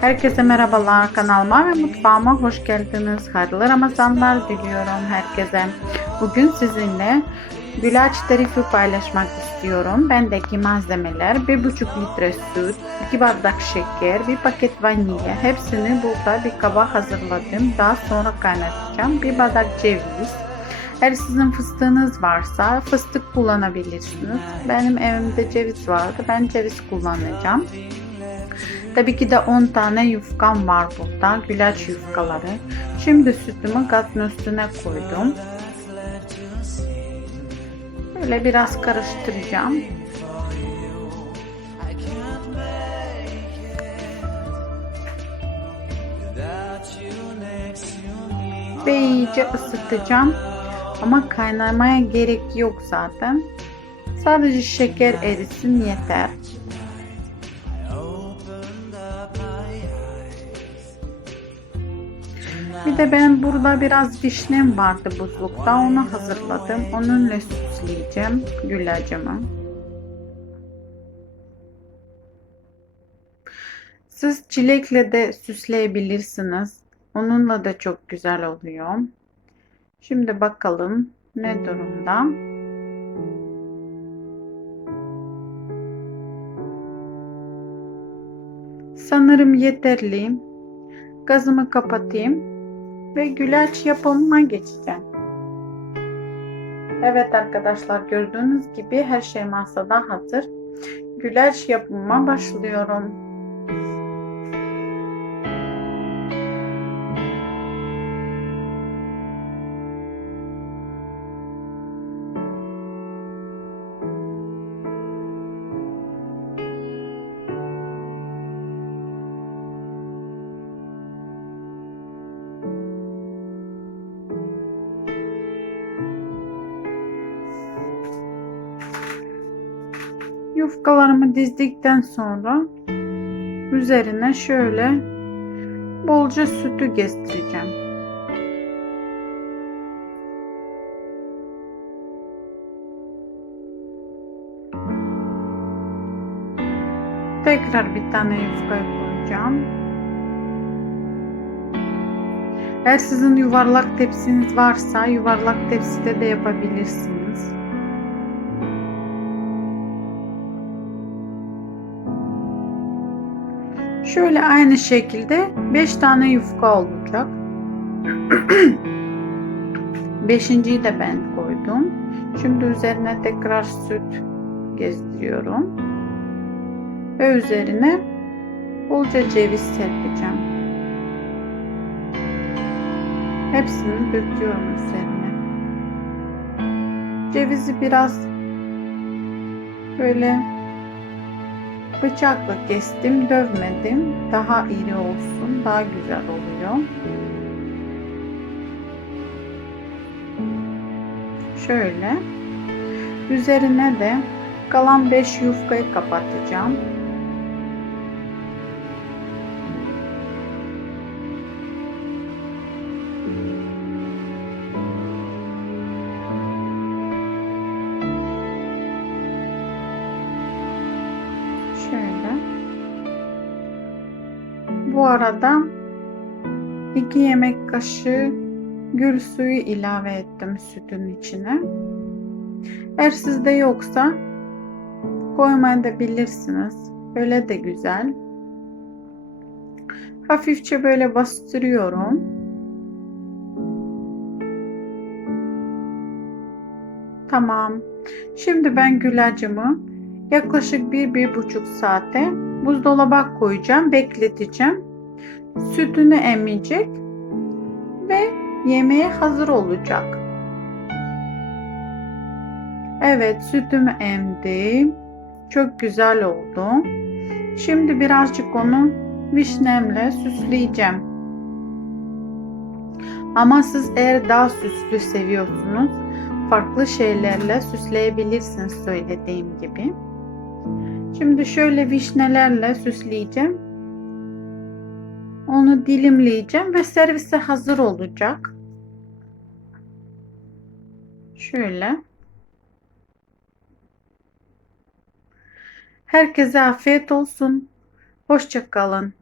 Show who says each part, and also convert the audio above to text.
Speaker 1: Herkese merhabalar kanalıma ve mutfağıma hoş geldiniz. Hayırlı Ramazanlar diliyorum herkese. Bugün sizinle güllaç tarifi paylaşmak istiyorum. Bendeki malzemeler 1,5 litre süt, 2 bardak şeker, 1 paket vanilya. Hepsini burada bir kaba hazırladım. Daha sonra kaynatacağım. 1 bardak ceviz, eğer sizin fıstığınız varsa fıstık kullanabilirsiniz. Benim evimde ceviz vardı. Ben ceviz kullanacağım. Tabii ki de 10 tane yufkam var burada. Güllaç yufkaları. Şimdi sütümü gazın üstüne koydum. Böyle biraz karıştıracağım. Ve iyice ısıtacağım. Ama kaynamaya gerek yok zaten. Sadece şeker erisin yeter. Bir de ben burada biraz vişnem vardı buzlukta. Onu hazırladım. Onunla süsleyeceğim güllacımı. Siz çilekle de süsleyebilirsiniz. Onunla da çok güzel oluyor. Şimdi bakalım ne durumda. Sanırım yeterli. Gazımı kapatayım ve güllaç yapımına geçeceğim. Evet arkadaşlar gördüğünüz gibi her şey masada hazır. Güllaç yapımına başlıyorum. Yufkalarımı dizdikten sonra üzerine şöyle bolca sütü gezdireceğim. Tekrar bir tane yufka koyacağım. Eğer sizin yuvarlak tepsiniz varsa yuvarlak tepside de yapabilirsiniz. Şöyle aynı şekilde 5 tane yufka olacak. Beşinciyi de ben koydum. Şimdi üzerine tekrar süt gezdiriyorum. Ve üzerine bolca ceviz serpeceğim. Hepsini döküyorum üzerine. Cevizi biraz böyle Bıçakla kestim, dövmedim. Daha iri olsun, daha güzel oluyor. Şöyle. Üzerine de kalan 5 yufkayı kapatacağım. Bu arada 2 yemek kaşığı gül suyu ilave ettim sütün içine. Eğer sizde yoksa koymayabilirsiniz. Böyle de güzel. Hafifçe böyle bastırıyorum. Tamam. Şimdi ben gülacımı yaklaşık 1-1,5 saate buzdolaba koyacağım, bekleteceğim. Sütünü emecek ve yemeğe hazır olacak. Evet, sütümü emdim. Çok güzel oldu. Şimdi birazcık onu vişnemle süsleyeceğim. Ama siz eğer daha süslü seviyorsunuz, farklı şeylerle süsleyebilirsiniz söylediğim gibi. Şimdi şöyle vişnelerle süsleyeceğim. Onu dilimleyeceğim ve servise hazır olacak. Şöyle. Herkese afiyet olsun. Hoşça kalın.